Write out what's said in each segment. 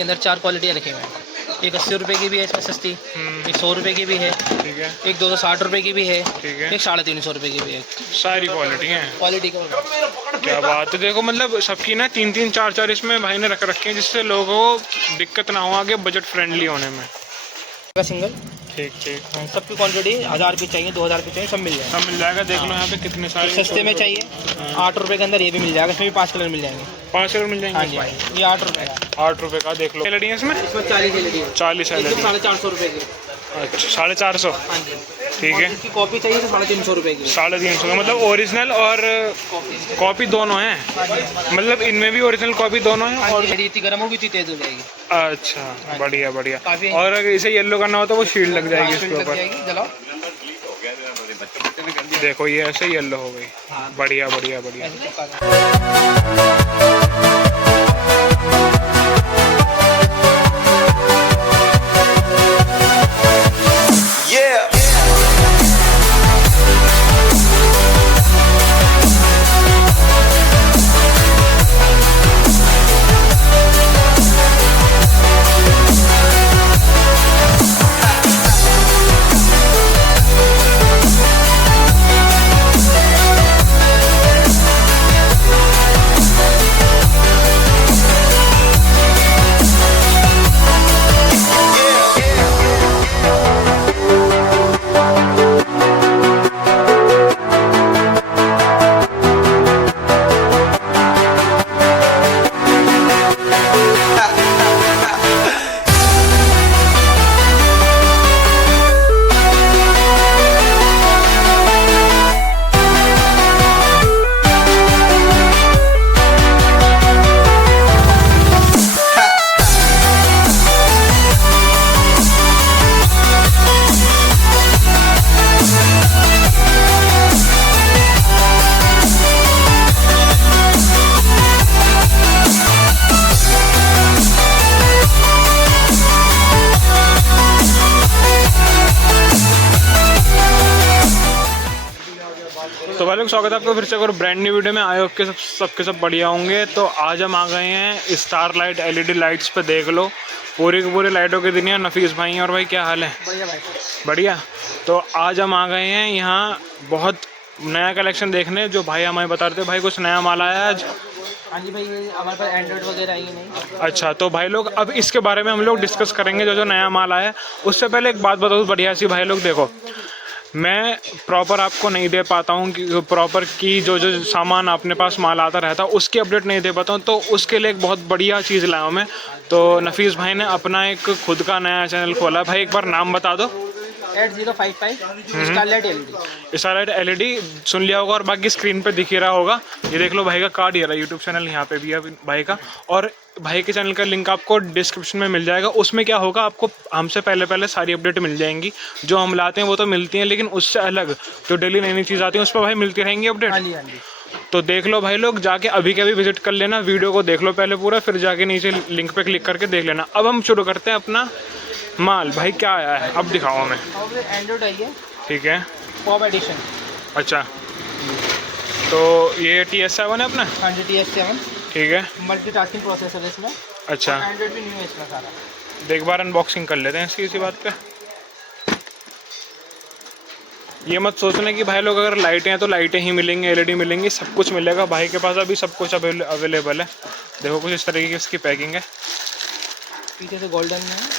इसके अंदर 4 क्वालिटियाँ रखी हुई हैं। एक 80 रुपये की भी है इसमें सस्ती, एक 100 रुपये की भी है, ठीक है, एक 260 रुपये की भी है, ठीक है, एक 350 रुपये की भी है। सारी क्वालिटी हैं। क्वालिटी का क्या बात है, देखो मतलब सबकी ना 3-3 4-4 इसमें भाई ने रख रखे हैं, जिससे लोगों को दिक्कत ना हो आगे बजट फ्रेंडली होने में। सिंगल ठीक ठीक, सबकी क्वांटिटी 1000 की चाहिए, 2000 की चाहिए, सब मिल जाएगा। सब मिल जाएगा। देख लो यहाँ पे कितने सारे सस्ते में चाहिए 8 रुपये के अंदर ये भी मिल जाएगा। इसमें भी 5 कलर मिल जाएंगे। 5 कलर मिल हाँ जाएंगे। जी, ये 8 रुपये का। 8 रुपये का। देख लो एलईडी है इसमें, 40 एलईडी है, 40 एलईडी। 450 रुपये की। अच्छा 450। हाँ जी, ठीक है, इसकी कॉपी चाहिए तो 350 रुपये की। 350 का, मतलब ओरिजिनल और कॉपी दोनों हैं। मतलब इनमें भी ओरिजिनल कॉपी दोनों हैं। और जितनी गर्म होगी उतनी तेज हो जाएगी। अच्छा बढ़िया बढ़िया। और अगर इसे येलो करना हो तो वो शील्ड लग जाएगी इसके ऊपर। जलाओ, देखो ये ऐसे येलो हो गई। बढ़िया बढ़िया बढ़िया। तो भाई लोग स्वागत है आपका फिर से एक और ब्रांड न्यू वीडियो में। आए के सबके सब बढ़िया होंगे। तो आज हम आ गए हैं स्टार लाइट एलईडी लाइट्स पे। देख लो पूरी की पूरी लाइटों की दुनिया। नफीस भाई और भाई क्या हाल है? बढ़िया भाई, बढ़िया। तो आज हम आ गए हैं यहाँ बहुत नया कलेक्शन देखने, जो भाई हमें बता रहे थे भाई कुछ नया माल आया है आज। हाँ जी भाई, हमारे पास एंड्रॉइड वगैरह ही नहीं। अच्छा, तो भाई लोग अब इसके बारे में हम लोग डिस्कस करेंगे जो जो नया माल आया है। उससे पहले एक बात बताओ बढ़िया सी भाई लोग, देखो मैं प्रॉपर आपको नहीं दे पाता हूँ कि प्रॉपर की जो जो सामान अपने पास माल आता रहता है उसकी अपडेट नहीं दे पाता हूँ। तो उसके लिए एक बहुत बढ़िया चीज़ लाया हूँ मैं। तो नफीस भाई ने अपना एक खुद का नया चैनल खोला। भाई एक बार नाम बता दो। 8055 स्टारलाइट एलईडी। स्टारलाइट एलईडी सुन लिया होगा और बाकी स्क्रीन पे दिख ही रहा होगा। ये देख लो भाई का कार्ड, ये रहा यूट्यूब चैनल यहाँ पे भी है भाई का। और भाई के चैनल का लिंक आपको डिस्क्रिप्शन में मिल जाएगा। उसमें क्या होगा, आपको हमसे पहले सारी अपडेट मिल जाएंगी। जो हम लाते हैं वो तो मिलती हैं, लेकिन उससे अलग जो डेली नई नई चीज़ आती है उस पर भाई मिलती रहेंगी अपडेट। हाँ जी, हाँ जी। तो देख लो भाई लोग, जाके अभी के अभी विजिट कर लेना। वीडियो को देख लो पहले पूरा, फिर जाके नीचे लिंक पे क्लिक करके देख लेना। अब हम शुरू करते हैं अपना माल। भाई क्या आया है अब दिखाओ हमें। एंड्रॉइड आई है, ठीक है, पॉप एडिशन। अच्छा तो ये TS7 है अपना? हाँ जी, TS7। ठीक है, मल्टीटास्किंग प्रोसेसर है इसमें। अच्छा एंड्रॉइड भी न्यू है इसमें सारा। देख बार अनबॉक्सिंग कर लेते हैं इसकी इसी बात पे। ये मत सोचना कि भाई लोग अगर लाइटें हैं तो लाइटें ही मिलेंगी, एलईडी मिलेंगी, सब कुछ मिलेगा। भाई के पास अभी सब कुछ अवेलेबल है। देखो कुछ इस तरीके की इसकी पैकिंग है। पीछे से गोल्डन में है।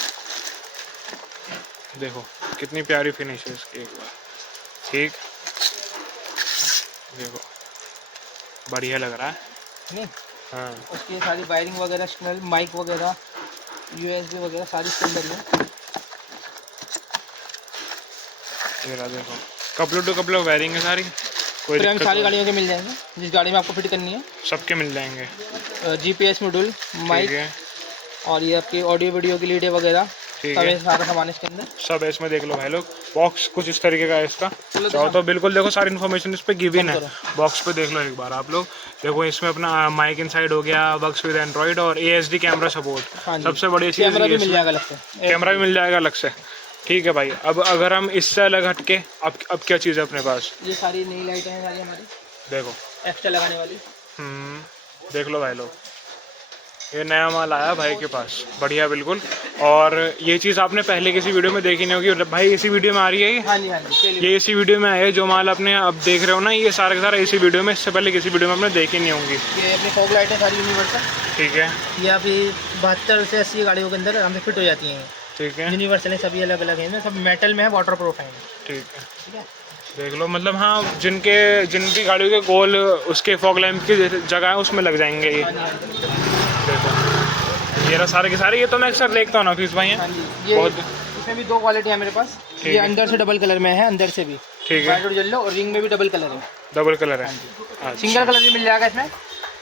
देखो कितनी प्यारी फिनिश है इसकी एक बार। ठीक, देखो बढ़िया लग रहा है नहीं, हाँ। उसकी सारी वायरिंग वगैरह, माइक वगैरह, USB वगैरह सारी इसके अंदर है। ये रहा देखो, कपड़ों टू कपड़ों वायरिंग है सारी, कोई दिक्कत सारी गाड़ियों के मिल जाएंगे। जिस गाड़ी में आपको फिट करनी है सबके मिल जाएंगे। GPS मॉड्यूल, माइक है। और ये आपकी ऑडियो वीडियो की लीडें वगैरह, ठीक सब है, सारा सामान इसके अंदर सब है इसमें। देख लो भाई लोग, बॉक्स कुछ इस तरीके का है इसका। चाहो तो बिल्कुल देखो सारी इन्फॉर्मेशन इस पे गिवन है बॉक्स पे। देख लो एक बार आप लोग। देखो इसमें अपना माइक इनसाइड हो गया, वर्क्स विद एंड्रॉइड और ASD कैमरा सपोर्ट। सबसे बड़ी चीज़ कैमरा भी मिल जाएगा अलग से। कैमरा भी मिल जाएगा अलग से। ठीक है भाई। अब अगर हम इससे अलग हटके अब क्या चीज़ है अपने पास? ये सारी नई लाइटें हैं सारी हमारी, देखो एक्स्ट्रा लगाने वाली। देख लो भाई लोग, ये नया माल आया भाई के पास, बढ़िया बिल्कुल। और ये चीज़ आपने पहले किसी वीडियो में देखी नहीं होगी भाई, इसी वीडियो में आ रही है ये? हाँ जी हाँ जी, ये इसी वीडियो में आया है जो माल अपने अब देख रहे हो ना, ये सारा का सारा इसी वीडियो में, इससे पहले किसी वीडियो में आपने देखी नहीं होंगी। ये अपनी फॉग लाइट है सारी यूनिवर्सल। ठीक है, ये अभी 72 से 80 गाड़ियों के अंदर हमें फिट हो जाती हैं। ठीक है, यूनिवर्सल है, सभी अलग अलग हैं, सब मेटल में है, वाटर प्रूफ है। ठीक है, ठीक है, देख लो मतलब हाँ, जिनकी गाड़ियों के गोल उसके फॉग लैंप की जगह है उसमें लग जाएंगे ये। हाँ जी हाँ जी। देखो ये रहा सारे के सारे, ये तो मैं अक्सर देखता हूँ ना फीस भाई हाँ हैं जी, ये बहुत। इसमें भी 2 क्वालिटी है मेरे पास। ठीक ये है। अंदर से डबल कलर में है, अंदर से भी ठीक है, वाइट और येलो, और रिंग में भी डबल कलर है। डबल कलर है। अच्छा, सिंगल कलर भी मिल जाएगा इसमें।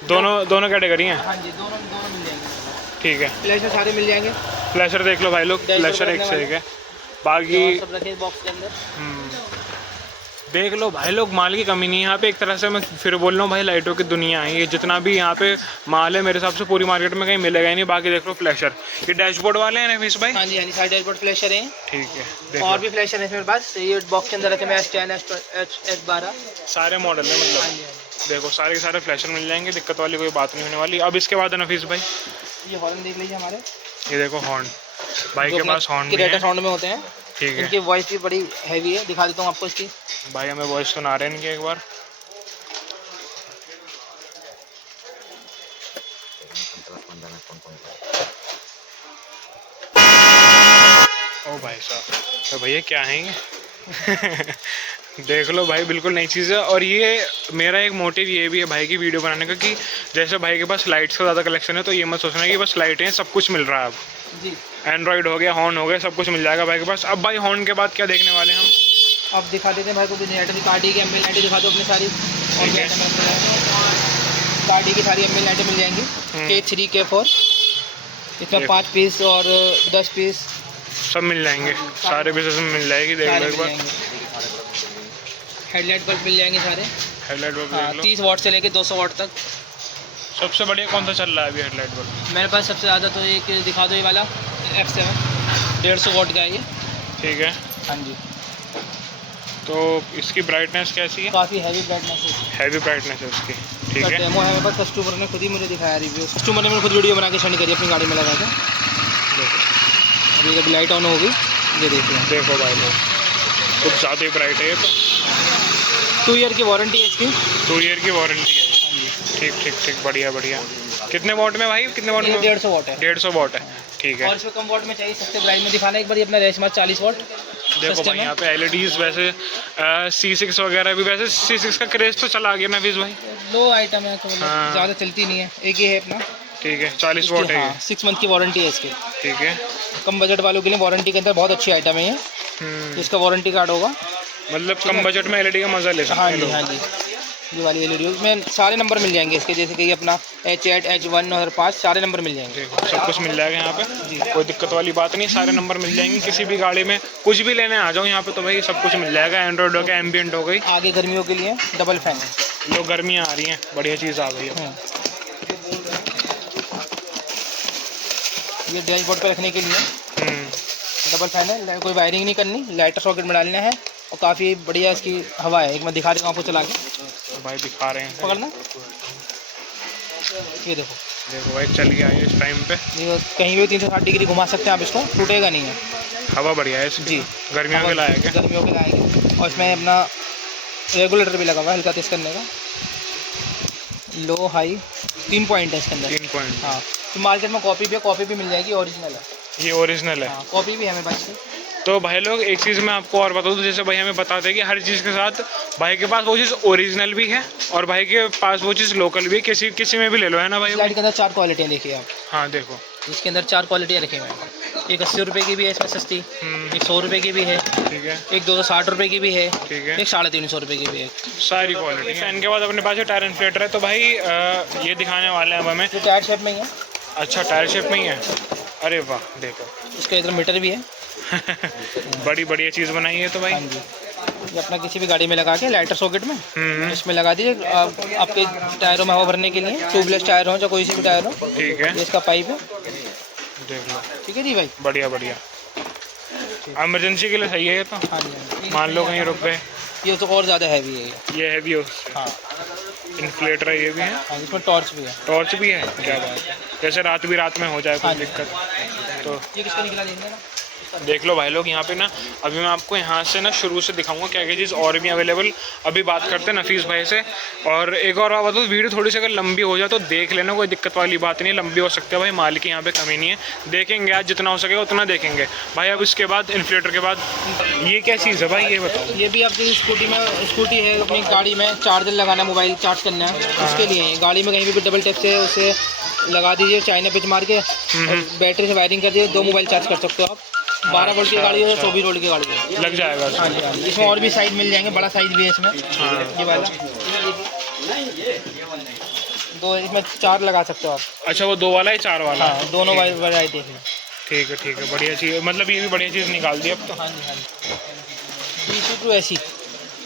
दोनों कैटेगरी हैं। हाँ जी, दोनों दोनों मिल जाएंगे। ठीक है, फ्लैशर सारे मिल जाएंगे। फ्लैशर देख लो भाई लोग, डैशबोर्ड फ्लैशर एक रखने से एक वाले। है बाकी। सब रखे बॉक्स के अंदर। देख लो भाई लोग, माल की कमी नहीं है यहाँ पे। एक तरह से मैं फिर बोल रहा हूँ भाई, लाइटों की दुनिया है ये। जितना भी यहाँ पे माल है मेरे हिसाब से पूरी मार्केट में कहीं मिलेगा ही नहीं। बाकी देख लो फ्लैशर, ये डैशबोर्ड वाले हैं ना फीस भाई? हाँ जी हाँ जी, सारे डैशबोर्ड फ्लैशर हैं। ठीक है, देख और लो भी फ्लैशर है मेरे पास। ये बॉक्स के अंदर रखे मैं S10 S12। सारे मॉडल है हाँ मतलब। जी हाँ जी। देखो सारे के सारे फ्लैशर मिल जाएंगे, दिक्कत वाली कोई बात नहीं होने वाली। अब इसके बाद है नफीस भाई, ये हॉर्न देख लीजिए हमारे, ये देखो हॉर्न, भाई के पास हॉर्न भी क्रेटा है। साउंड में होते हैं। ठीक है इनकी वॉइस भी बड़ी हैवी है, दिखा देता हूँ आपको इसकी। भाई, हमें वॉइस सुना रहे हैं इनके एक बार। ओ भाई साहब, तो भैया क्या है ये? देख लो भाई, बिल्कुल नई चीज़ है। और ये मेरा एक मोटिव ये भी है भाई की वीडियो बनाने का, कि जैसे भाई के पास लाइट्स का ज़्यादा कलेक्शन है, तो ये मत सोचना कि बस लाइटें हैं, सब कुछ मिल रहा है अब। जी, एंड्रॉइड हो गया, हॉर्न हो गया, सब कुछ मिल जाएगा भाई के पास। अब भाई हॉर्न के बाद क्या देखने वाले हैं हम? अब दिखा देते हैं भाई को जनरेटर कार्डी की एमएल लाइटें दिखा दो अपनी सारी। और ठीक है। कार्डी की सारी एमएल लाइटें मिल जाएंगी। K3 K4, इसमें 5 पीस और 10 पीस सब मिल जाएंगे, सारे पीसेस में मिल जाएगी। देख लो सारे एक मिल बार, जाएंगे। हेडलाइट बल्ब मिल जाएंगे सारे। हेडलाइट बल्ब हाँ, देख लो। 30 वाट से लेके 200 वाट तक। सबसे बढ़िया कौन सा चल रहा है अभी हेडलाइट बल्ब? मेरे पास सबसे ज़्यादा तो एक दिखा दो, ये वाला F7 150 वाट का है ये। ठीक है, हाँ जी, तो इसकी ब्राइटनेस कैसी है? काफ़ी हैवी ब्राइटनेस है। हैवी ब्राइटनेस है उसकी। ठीक है, डेमो है मेरे पास, कस्टमर ने खुद ही मुझे दिखाया रिव्यू। कस्टमर ने मेरे खुद वीडियो बना के सेंड करी अपनी गाड़ी में लगा के। देखो अभी जब लाइट ऑन होगी, ये देखिए। देखो भाई लोग, कुछ ज़्यादा ही ब्राइट है ये तो। 2 ईयर की वारंटी है इसकी। 2 ईयर की वारंटी है ये। हाँ जी, ठीक ठीक ठीक, बढ़िया बढ़िया। कितने वॉट में भाई, कितने वॉट ये में? 150 वाट है। 150 वॉट है। ठीक है, और इसमें कम वाट में चाहिए, सस्ते प्राइस में दिखाना एक बार। ये अपना रेशमा 40 वाट। देखो सस्ते भाई में। यहाँ पे LEDs वैसे C6 वगैरह भी, वैसे C6 का क्रेज तो चला गया ना फीस भाई। लो आइटम है तो मतलब हाँ। ज़्यादा चलती नहीं है। एक ही है अपना। ठीक है, 40 वॉट है ये। हाँ, 6 मंथ की वारंटी है इसकी। ठीक है, कम बजट वालों के लिए वारंटी के अंदर बहुत अच्छी आइटम है ये। इसका वारंटी कार्ड होगा। मतलब कम बजट में LED का मजा ले सकते हाँ हैं जी लोग। हाँ जी, ये वाली LED में सारे नंबर मिल जाएंगे इसके, जैसे कि अपना H8 H1 और 5 सारे नंबर मिल जाएंगे। देखो सब कुछ मिल जाएगा यहाँ पे, कोई दिक्कत वाली बात नहीं, सारे नंबर मिल जाएंगे। किसी भी गाड़ी में कुछ भी लेने आ जाओ यहाँ पे तो भाई सब कुछ मिल जाएगा। एंड्रॉइड हो गया, एम्बियंट हो गई। आगे गर्मियों के लिए डबल फैन। लोग गर्मियाँ आ रही हैं, बढ़िया चीज़ आ गई है। ये डैशबोर्ड पे रखने के लिए डबल फैन है, कोई वायरिंग नहीं करनी, लाइटर सॉकेट में डालना है। और काफ़ी बढ़िया इसकी हवा है। एक मैं दिखा देता हूँ आपको चला के। तो भाई दिखा रहे हैं, पकड़ना, ये देखो। देखो भाई चल गया ये इस टाइम पे। ये कहीं भी 360 डिग्री घुमा सकते हैं आप इसको, टूटेगा नहीं है। हवा बढ़िया है इसकी जी, गर्मियों के लायक है। गर्मियों के लायक है। और इसमें अपना रेगुलेटर भी लगा हुआ है हल्का तेज करने का। लो हाई 3 पॉइंट है इसके अंदर। 3 पॉइंट। हाँ, तो मार्केट में कॉपी भी मिल जाएगी, ओरिजिनल है। ये ओरिजिनल है। हाँ, कॉपी भी है मेरे पास। तो भाई लोग एक चीज़ मैं आपको और बता दूँ, जैसे भाई हमें बताते हैं कि हर चीज़ के साथ भाई के पास वो चीज़ ओरिजिनल भी है और भाई के पास वो चीज़ लोकल भी है। किसी में भी ले लो, है ना भाई? लाइट के अंदर 4 क्वालिटियाँ देखिए आप। हाँ देखो, इसके अंदर 4 क्वालिटियाँ रखी हुई हैं। एक 80 रुपये की भी है इसमें सस्ती, एक 100 रुपये की भी है, ठीक है, एक 260 रुपये की भी है, ठीक है, एक 350 रुपये की भी है। सारी क्वालिटी। फैन के बाद अपने पास टायर इन्फ्लेटर है। तो भाई ये दिखाने वाले हैं अब हमें। ये टायर शेप में ही है। अच्छा, टायर शेप में ही है। अरे वाह, देखो इसका इधर मीटर भी है। बड़ी बढ़िया चीज़ बनाई है तो भाई। हाँ जी, ये अपना किसी भी गाड़ी में लगा के लाइटर सॉकेट में इसमें लगा दीजिए। आपके टायरों में हवा भरने के लिए, ट्यूबलेस टायर हो चाहे कोई सी भी टायर हो। ठीक है, ये इसका पाइप है। देख लो, ठीक है जी भाई। बढ़िया बढ़िया, इमरजेंसी के लिए सही है ये तो। हाँ जी, हाँ जी। मान लो कहीं रुक गए, ये तो और ज़्यादा हैवी है ये। ये है भी हो। हाँ, इन्फ्लेटर ये भी है, हाँ इसमें टॉर्च भी है। टॉर्च भी है, क्या बात है। जैसे रात भी रात में हो जाए कोई हाँ जी। दिक्कत तो ये किसका निकला देखने का? देख लो भाई लोग यहाँ पे ना। अभी मैं आपको यहाँ से ना शुरू से दिखाऊंगा क्या क्या चीज़ और भी अवेलेबल। अभी बात करते हैं नफीस भाई से। और एक और बात बताओ, वीडियो थोड़ी सी अगर लंबी हो जाए तो देख लेना, कोई दिक्कत वाली बात नहीं है, लंबी हो सकती है भाई, माल की यहाँ पे कमी नहीं है, देखेंगे आज जितना हो सकेगा उतना देखेंगे भाई। अब इसके बाद इन्फ्लेटर के बाद ये क्या चीज़ है भाई, ये बताओ। ये भी आपकी स्कूटी है, अपनी गाड़ी में चार्जर लगाना, मोबाइल चार्ज करना है, उसके लिए है। गाड़ी में कहीं भी डबल टैप से उसे लगा दीजिए, चाइना पिच मार के, और बैटरी से वायरिंग कर दीजिए, 2 मोबाइल चार्ज कर सकते हो आप। 12 वोल्ट की गाड़ी है, 24 वोल्ट की गाड़ी है, लग जाएगा। हाँ जी हाँ जी। इसमें और भी साइज मिल जाएंगे, बड़ा साइज भी है इसमें, ये वाला 2, इसमें 4 लगा सकते हो आप। अच्छा वो 2 वाला है, 4 वाला? हाँ दोनों वैरायटी है। ठीक है, बढ़िया चीज़, मतलब ये भी बढ़िया चीज़ निकाल दी अब तो। हाँ जी हाँ जी। DC टू AC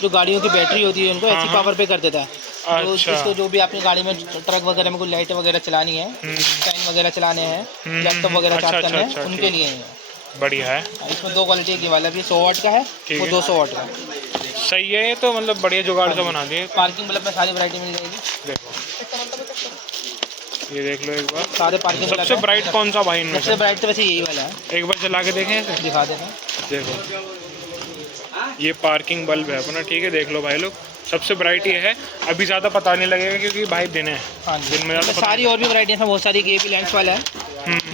जो गाड़ियों की बैटरी होती है उनको हाँ, AC पावर पे कर देता है। तो अच्छा। इसको जो भी आपकी गाड़ी में ट्रक वगैरह में कोई लाइट वगैरह चलानी है, फैन वगैरह चलाने हैं, लैपटॉप वगैरह अच्छा, चार्ज करने अच्छा, हैं, उनके लिए है। बढ़िया है। इसमें 2 क्वालिटी की वाला भी 100 वाट का है, ठीक वो है। 200 वाट का। सही है, ये तो मतलब बढ़िया जुगाड़ से बना दिए। पार्किंग बल्ब में सारी वैरायटी मिल जाएगी। देखो ये देख लो एक बार, सारे पार्किंग बल्ब सबसे ब्राइट कौन सा भाई इनमें सबसे से? ब्राइट तो वैसे यही वाला है, एक बार चला के देखें इसे, दिखा देते हैं। देखो ये पार्किंग बल्ब है अपना, ठीक है, देख लो भाई लोग, सबसे ब्राइट ये है। अभी ज़्यादा पता नहीं लगेगा क्योंकि भाई दिन है। हाँ जी, दिन में ज़्यादा पता सारी और भी वैरायटी है, बहुत सारी। ये भी लेंस वाला है,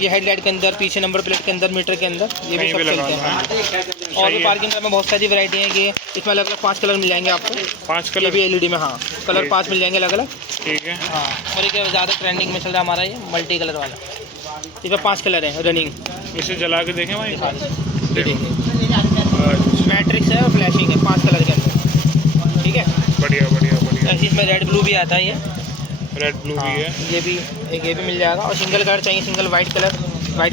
ये हेडलाइट के अंदर, पीछे नंबर प्लेट के अंदर, मीटर के अंदर, ये भी कहीं सब भी लगा चलते लो, हैं। और भी पार्किंग में बहुत सारी वैरायटी है कि इसमें अलग अलग 5 कलर मिल जाएंगे आपको। 5 ये कलर भी LED में, हाँ कलर 5 मिल जाएंगे अलग अलग। ठीक है। हाँ और एक ज़्यादा ट्रेंडिंग में चल रहा है हमारा ये मल्टी कलर वाला, इसमें 5 कलर हैं रनिंग। इसे जला के देखें भाई, ये देखिए अच्छा, मैट्रिक्स है और फ्लैशिंग है 5 कलर के अंदर, ठीक है। बढ़िया बढ़िया बढ़िया। ऐसे इसमें रेड ब्लू भी आता है, ये रेड ब्लू हाँ, भी है। ये भी एक ये भी मिल जाएगा। और सिंगल कलर चाहिए, सिंगल वाइट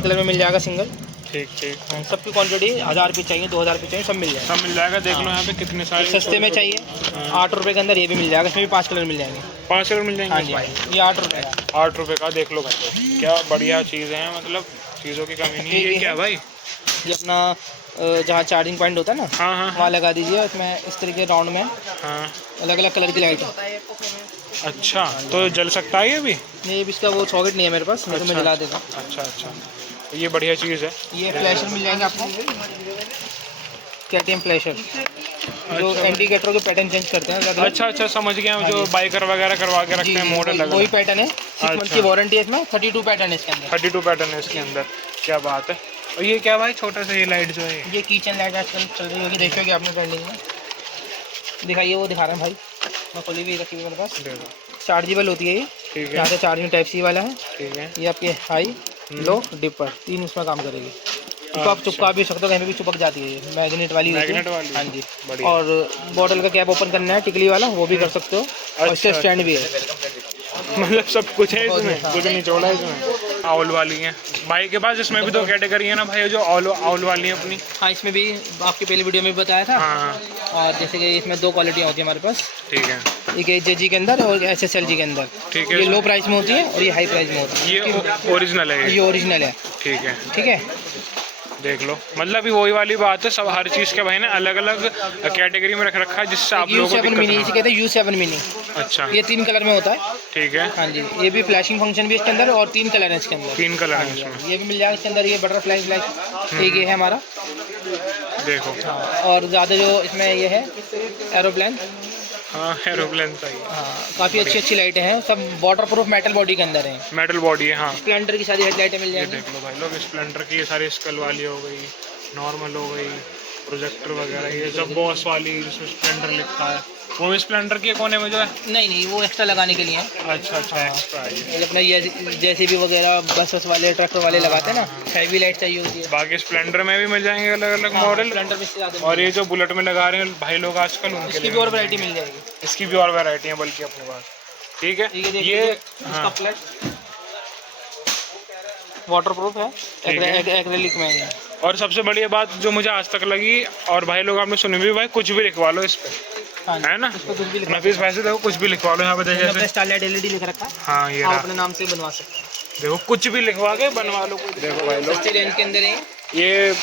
कलर में मिल जाएगा सिंगल। ठीक ठीक, सबकी क्वांटिटी 1000 रुपये चाहिए, 2000 रुपये चाहिए, सब मिल जाएगा। सब मिल जाएगा। देख लो यहाँ पे कितने सारे सस्ते में चाहिए 8 रुपये के अंदर ये भी मिल जाएगा, इसमें भी 5 कलर मिल जाएंगे। 5 कलर मिल हाँ जाएंगे। जी, ये 8 रुपये का। 8 रुपये का, देख लो भाई क्या बढ़िया चीज़ है, मतलब चीज़ों की कमी नहीं है। ये क्या भाई? ये अपना जहाँ चार्जिंग पॉइंट होता है ना, हाँ हाँ वहाँ लगा दीजिए। इसमें इस तरीके राउंड में हाँ। अलग अलग कलर की लाइट है। अच्छा, तो जल सकता है ये भी? नहीं, अभी इसका वो सॉकेट नहीं है मेरे पास, नहीं तो मैं जला देता। अच्छा अच्छा, तो ये बढ़िया चीज़ है। ये फ्लैशर मिल जाएंगे आपको, KTM फ्लैशर, जो इंडिकेटर के पैटर्न चेंज करते हैं। अच्छा अच्छा, समझ गया, जो बाइकर वगैरह करवा के रखते हैं मॉडल लगा। वही पैटर्न है, 6 मंथ की वारंटी है इसमें। 32 पैटर्न है इसके अंदर। 32 पैटर्न है इसके अंदर, क्या बात है। और ये क्या भाई, छोटा सा ये लाइट जो है? ये किचन लाइट आजकल चल रही होगी, देखी होगी आपने ट्रेंडिंग में। दिखाइए, वो दिखा रहे हैं भाई, मैं खोली भी रखी हुई मेरे पास। चार्जेबल होती है ये, ठीक है। यहाँ से चार्जिंग टाइप सी वाला है। ठीक है। ये आपके हाई, लो, डिपर 3 उसमें काम करेगी। तो आप चिपका भी सकते हो, कहीं भी चिपक जाती है ये, मैग्नेट वाली होती है। मैग्नेट वाली? हाँ जी। बढ़िया। और बॉटल का कैप ओपन करना है टिकली वाला, वो भी कर सकते हो। और इससे स्टैंड भी है, मतलब सब कुछ है इसमें, हाँ। कुछ नहीं छोड़ा इसमें। आउल वाली है भाई के पास, इसमें भी 2 कैटेगरी है ना भाई, जो आउल वाली है अपनी। हाँ इसमें भी आपकी पहली वीडियो में भी बताया था। हाँ और जैसे कि इसमें 2 क्वालिटियाँ होती है हमारे पास, ठीक है। एक JG के अंदर और SSLG के अंदर। ठीक है। ये लो प्राइस में होती है और ये हाई प्राइस में होती है। ये ओरिजिनल है ये ओरिजिनल है, ठीक है। ठीक है। देख लो, मतलब भी वही वाली बात है, सब हर चीज़ के भाई ने अलग अलग कैटेगरी में रख रखा है, जिससे आप लोगों को U7 दिक्कत मिनी, ना इसे हो। कहते हैं U7 मिनी। अच्छा, ये 3 कलर में होता है। ठीक है। हाँ जी, ये भी फ्लैशिंग फंक्शन भी इसके अंदर, और 3 कलर है इसके अंदर। 3 कलर है इसमें। ये भी मिल जाएगा इसके अंदर। ये बटरफ्लाई फ्लैश एक ये है हमारा। देखो, और ज़्यादा जो इसमें ये है एरोप्लेन। हाँ एरोप्लेन का ही, हाँ, काफ़ी अच्छी लाइटें हैं, सब वाटर प्रूफ मेटल बॉडी के अंदर हैं। मेटल बॉडी है। हाँ, स्प्लेंडर की सारी हेडलाइटें मिल ये जाएंगी। देख लो भाई लोग, स्प्लेंडर की ये सारी स्कल वाली हो गई, नॉर्मल हो गई, प्रोजेक्टर वगैरह, ये सब बॉस वाली जिसमें स्प्लेंडर लिखा है, वो भी स्प्लेंडर के कोने में जो है। नहीं, वो एक्स्ट्रा लगाने के लिए है। अच्छा अच्छा, एक्स्ट्रा है ये। ये अपना ये JCB वगैरह, बस वाले, ट्रैक्टर वाले लगाते हैं ना, हैवी लाइट चाहिए होती है। बाकी स्प्लेंडर में भी मिल जाएंगे अलग अलग मॉडल। स्प्लेंडर में इससे ज़्यादा और ये जो बुलेट में लगा रहे हैं भाई लोग आजकल, उनके इसकी लिए भी और वैरायटी मिल जाएगी। इसकी भी और वैरायटी है बल्कि अपने पास, ठीक है। ये इसका प्लेट वाटर प्रूफ है, एक्रेलिक में है। और सबसे बढ़िया बात जो मुझे आज तक लगी, और भाई लोग आपने सुनी भी, भाई कुछ भी लिखवा लो इस पे, हाँ, है ना। इसको कुछ भी लिखा नफीस भाई से देखो, कुछ भी लिखवा लो यहाँ पे, जैसे स्टारलाइट LED लिख रखा है। हाँ ये आप रहा। अपने नाम से बनवा सकते हैं। देखो कुछ भी लिखवा के बनवा लो। देखो भाई लोग, सस्ती रेंज के अंदर है। ये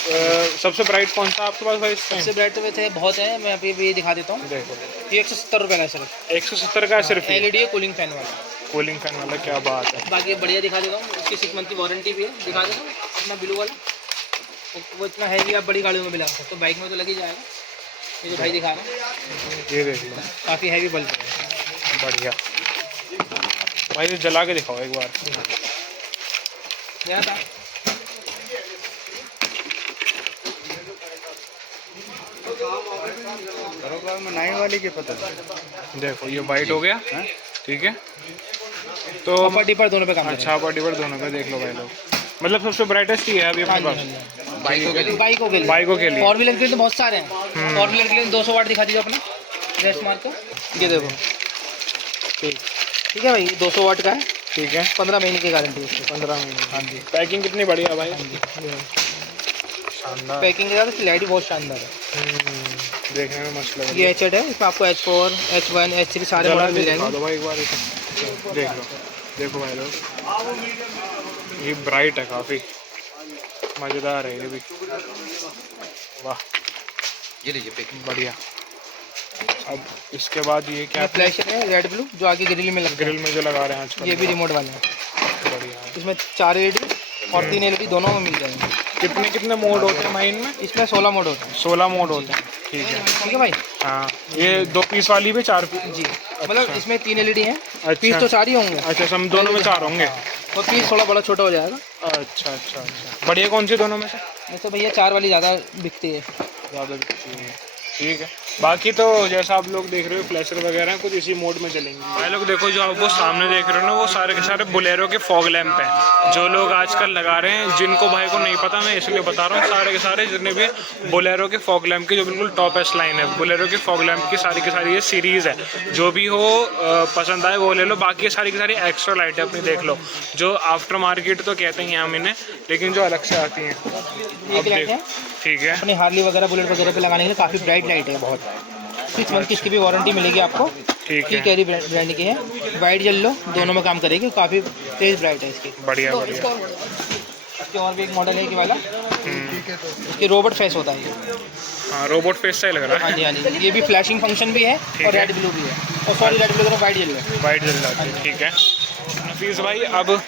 सबसे ब्राइट कौन सा आपके पास भाई इस टाइम? सबसे ब्राइट तो वैसे बहुत है, मैं अभी भी दिखा देता हूँ। देखो ये 170 रुपये का है सिर्फ। 170 का सिर्फ LED है, कूलिंग फैन वाला। कूलिंग फैन वाला, क्या बात है। बाकी बढ़िया दिखा देता हूँ, इसकी 6 मंथ की वारंटी भी है। दिखा देता हूँ अपना ब्लू वाला, वो इतना हैवी आप बड़ी गाड़ियों में भी लगा सकते हो, तो बाइक में तो लग ही जाएगा। ये जो भाई दिखा रहा है, ये देख लो, काफ़ी हैवी बल्ब है। बढ़िया भाई, तो जला के दिखाओ एक बार। यहाँ था नाइन वाली के पता। देखो ये वाइट हो गया, ठीक है। तो अपर डिपर दोनों पे काम अच्छा, अपर डिपर दोनों पे देख लो भाई लोग, मतलब सबसे ब्राइटेस्ट ही है अभी अपने पास बाइकों के लिए। बाइकों के लिए। फोर व्हीलर के लिए तो बहुत सारे हैं। फोर व्हीलर के लिए 200 वाट दिखा दीजिए अपना रेस्ट मार्क को। ये देखो, ठीक है भाई, 200 वाट का है, ठीक है। 15 महीने की गारंटी है उसकी। 15 महीने। हाँ जी, पैकिंग कितनी बढ़िया भाई, शानदार। पैकिंग के साथ इसकी लाइट भी बहुत शानदार है। देखने में मस्त लग रही ये है। H8 है, इसमें आपको H4, H1, H3 सारे जला मॉडल के मिल दिखा जाएंगे। दो भाई एक बार इसे। देख लो, देखो भाई लोग, ये ब्राइट है काफ़ी, मज़ेदार है ये भी। वाह, ये लीजिए पैकिंग। बढ़िया। अब इसके बाद ये क्या, फ्लैश है रेड ब्लू, जो आगे ग्रिल में लगता ग्रिल में जो लगा रहे हैं आजकल, है। ये भी रिमोट वाला है। बढ़िया है। इसमें 4 LED और 3 LED दोनों में मिल जाएंगे। कितने कितने मोड होते हैं भाई इनमें? इसमें 16 मोड होता है। 16 मोड होते हैं, ठीक है। ठीक है भाई हाँ, ये 2 पीस वाली भी 4 पीस? जी, मतलब इसमें 3 LED हैं। अच्छा। पीस तो 4 ही होंगे। अच्छा, सब दोनों में 4 होंगे। और पीस थोड़ा बड़ा छोटा हो जाएगा। अच्छा अच्छा अच्छा, बढ़िया। कौन सी दोनों में से नहीं तो भैया 4 वाली ज़्यादा बिकती है। ज़्यादा बिकती है? ठीक है। बाकी तो जैसा आप लोग देख रहे हो फ्लैशर वगैरह कुछ इसी मोड में चलेंगे भाई लोग। देखो जो आप वो सामने देख रहे हो ना, वो सारे के सारे बोलेरो के फॉग लैंप हैं, जो लोग आजकल लगा रहे हैं। जिनको भाई को नहीं पता, मैं इसलिए बता रहा हूँ, सारे के सारे जितने भी बोलेरो के फॉग लैंप की जो बिल्कुल टॉप एस लाइन है, बोलेरो के फॉग लैंप की सारी ये सीरीज़ है। जो भी हो पसंद आए वो ले लो। बाकी सारी की सारी एक्स्ट्रा लाइट है अपनी, देख लो, जो आफ्टर मार्केट तो कहते हैं हम इन्हें, लेकिन जो अलग से आती हैं। एक लाइट है ठीक है। अपनी हार्ली वगैरह बुलेट वगैरह पे लगाने के लिए, काफ़ी ब्राइट लाइट है बहुत। 6 मंथ की इसकी भी वारंटी मिलेगी आपको। ठीक है। कैरी ब्रांड की है, वाइट येलो दोनों में काम करेगी, काफ़ी तेज ब्राइट है इसकी। बढ़िया बढ़िया। इसके और भी एक मॉडल है कि वाला, इसकी रोबोट फेस होता है ये। हाँ, रोबोट फेस सा ही लग रहा हाँ है। जी हाँ जी, ये भी फ्लैशिंग फंक्शन भी है ठीक और है। रेड ब्लू भी है। और sorry, red blue white yellow है। वाइट जल जाती है, ठीक है। नफीस भाई, अब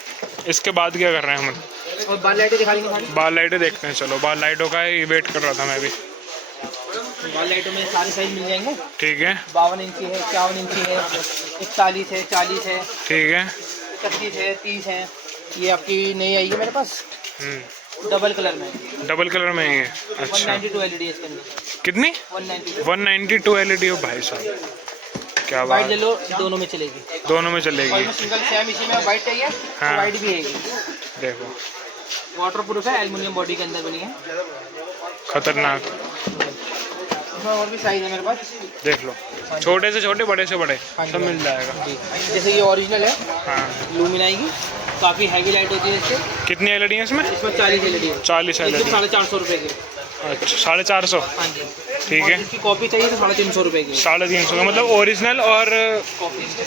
इसके बाद क्या कर रहे हैं हम? और बाल लाइटें दिखा देंगे हमारी। बाल लाइटें देखते हैं, चलो। बाल लाइटों का ही वेट कर रहा था मैं भी। बाल लाइटों में सारे साइज मिल जाएंगे। ठीक है। 52 इंची है, 54 इंची है, 41 है, 40 है, ठीक है। 31 है, 30 है। ये आपकी नहीं आएगी मेरे पास, डबल कलर में है। डबल कलर में है ये? अच्छा। 192 LED है इसके अंदर। कितनी? 192 LED हो भाई साहब, क्या वाइट बात। येलो दोनों में चलेगी। दोनों में और चलेगी। इसमें सिंगल सेम इसी में वाइट चाहिए हाँ। तो वाइट भी है। देखो, वाटर प्रूफ है, एल्युमिनियम बॉडी के अंदर बनी है। खतरनाक। इसमें और भी साइज है मेरे पास। देख लो, छोटे से छोटे, बड़े से बड़े, हाँ जी। सब मिल जाएगा। जी, जैसे ये ओरिजिनल है, हाँ। लूमिनाई की, काफ़ी हैवी लाइट होती है इससे। कितनी LED है इसमें? इसमें 40 LED है। 40 LED। 450 रुपये की। अच्छा, 450। हाँ जी, ठीक और है। इसकी कॉपी चाहिए तो 350 रुपये की। 350 का मतलब ओरिजिनल और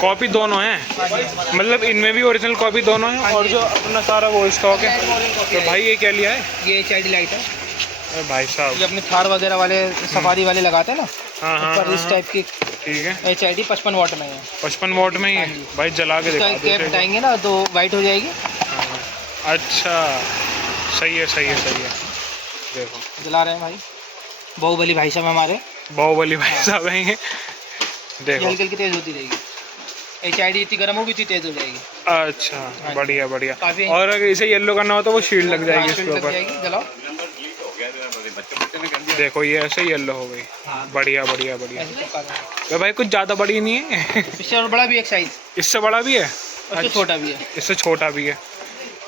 कॉपी दोनों हैं, मतलब इनमें भी ओरिजिनल कॉपी दोनों हैं और जो अपना सारा वो स्टॉक है। तो भाई ये क्या लिया है? ये HID लाइट है, अरे भाई साहब, ये अपने थार वगैरह वाले सफारी वाले लगाते हैं ना, हाँ हाँ पर इस हाँ, टाइप की ठीक है। HID 55 वाट में है। 55 वॉट में ही हाँ है जी। भाई, जला के इसका दिखा कैप देते। हटाएंगे ना तो वाइट हो जाएगी। हाँ, अच्छा, सही है सही है सही है। देखो जला रहे हैं भाई, बाहुबली भाई साहब हमारे, बाहुबली भाई साहब हैं ये। ये देखो, हल्की हल्की तेज होती रहेगी। HID इतनी गर्म होगी इतनी तेज हो जाएगी। अच्छा, बढ़िया बढ़िया। काफी और अगर इसे येलो करना हो तो वो शील्ड लग जाएगी इसके लग ऊपर। जाएगी, जलाओ। देखो ये ऐसे येलो हो गई, बढ़िया बढ़िया बढ़िया। ऐसे चिपका देंगे। तो भाई कुछ ज़्यादा बड़ी नहीं है। इससे और बड़ा भी एक साइज, इससे बड़ा भी है, और इससे छोटा भी है। इससे छोटा भी है।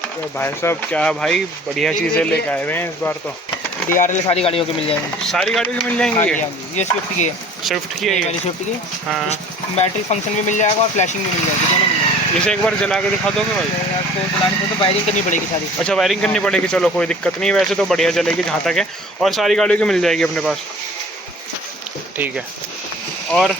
तो भाई साहब क्या भाई बढ़िया चीज़ें लेके आए हुए हैं इस बार तो। DRL सारी गाड़ियों के मिल जाएंगे। सारी गाड़ियों की मिल हाँ जाएंगी जी, ये? हाँ जी, ये स्विफ्ट की है, स्विफ्ट की है वाली ये? स्विफ्ट की। हाँ, बैटरी फंक्शन भी मिल जाएगा और फ्लैशिंग भी मिल जाएगी, दोनों मिल जाएगी। इसे एक बार जला के दिखा दोगे भाई? तो आपको चलाने से तो वायरिंग करनी पड़ेगी सारी। अच्छा, वायरिंग करनी पड़ेगी, चलो कोई दिक्कत नहीं, वैसे तो बढ़िया चलेगी जहाँ तक है। और सारी गाड़ियों की मिल जाएगी अपने पास, ठीक है। और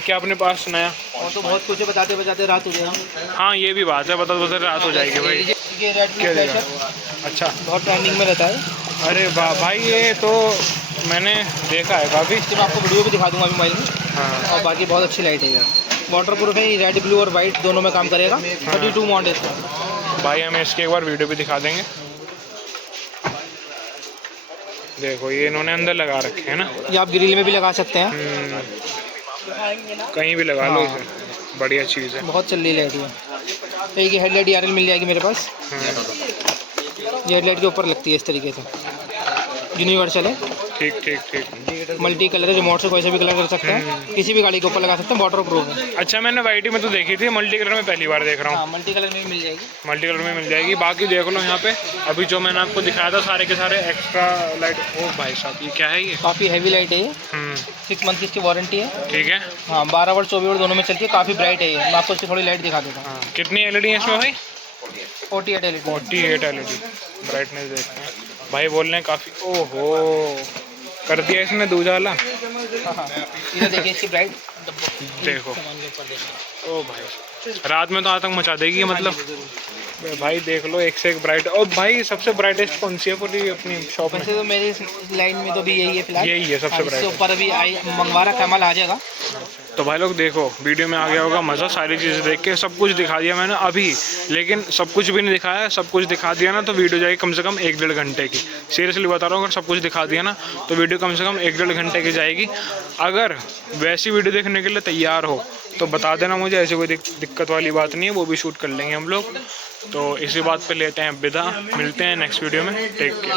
क्या अपने पास नया? और तो बहुत कुछ है, बताते बताते रात हो जाएगी। हाँ ये भी बात है, बता रात हो जाएगी भाई। ये रेडमी क्या देगा? फ्लैशर अच्छा, बहुत ट्रेंडिंग में रहता है। अरे वाह भाई, ये तो मैंने देखा है काफ़ी। इसके मैं आपको वीडियो भी दिखा दूंगा मोबाइल में। हाँ और बाकी बहुत अच्छी लाइट है ये, वाटर प्रूफ है, रेड ब्लू और वाइट दोनों में काम करेगा। 32 मॉड है इसका। भाई, हमें इसके एक बार वीडियो भी दिखा देंगे। देखो ये इन्होंने अंदर लगा रखे हैं ना, ये आप ग्रिल में भी लगा सकते हैं। कहीं भी लगा लो हाँ। इसे, बढ़िया चीज़ है। बहुत चल रही लाइट ये। एक हेडलाइट DRL मिल जाएगी मेरे पास। ये हेडलाइट के ऊपर लगती है इस तरीके से, यूनिवर्सल है, ठीक ठीक ठीक। मल्टी कलर है, रिमोट से कोई सा भी कलर कर सकते हैं, किसी भी गाड़ी के ऊपर लगा सकते हैं, वाटर प्रूफ है। अच्छा, मैंने वाइट में तो देखी थी, मल्टी कलर में पहली बार देख रहा हूँ। हाँ, मल्टी कलर में भी मिल जाएगी। मल्टी कलर में मिल जाएगी। बाकी देख लो यहाँ पे, अभी जो मैंने आपको दिखाया था सारे के सारे एक्स्ट्रा लाइट। ओ भाई साहब, ये क्या है ये? काफ़ी हैवी लाइट है ये। 6 6 मंथ की इसकी वारंटी है। ठीक है। हाँ, 12 वोल्ट 24 वोल्ट दोनों में चलती है, काफ़ी ब्राइट है ये। मैं आपको इसकी थोड़ी लाइट दिखा देता हूँ। हाँ, कितनी LED है इसमें भाई? 48 LED। 48 LED। ब्राइटनेस देखते हैं भाई, बोल रहे हैं काफ़ी। ओहो, कर दिया इसने दूजाला। हाँ, इधर देखिए इसकी ब्राइट। देखो, ओ भाई, रात में तो आतंक मचा देगी ये, मतलब भाई देख लो, एक से एक ब्राइट। और भाई सबसे ब्राइटेस्ट कौन सी है पूरी अपनी शॉप में? वैसे तो मेरी लाइन में तो भी यही है फिलहाल। यही है सबसे हाँ, इससे ब्राइट। ऊपर अभी मंगवा रहा कमल आ जाएगा। तो भाई लोग देखो, वीडियो में आ गया होगा मज़ा, सारी चीज़ें देख के। सब कुछ दिखा दिया मैंने अभी, लेकिन सब कुछ भी नहीं दिखाया। सब कुछ दिखा दिया ना तो वीडियो जाएगी कम से कम 1-1.5 घंटे की। सीरियसली बता रहा हूँ, अगर सब कुछ दिखा दिया ना तो वीडियो कम से कम 1-1.5 घंटे की जाएगी। अगर वैसी वीडियो देखने के लिए तैयार हो तो बता देना मुझे, ऐसी कोई दिक्कत वाली बात नहीं है, वो भी शूट कर लेंगे हम लोग। तो इसी बात पे लेते हैं विदा, मिलते हैं नेक्स्ट वीडियो में। Take care.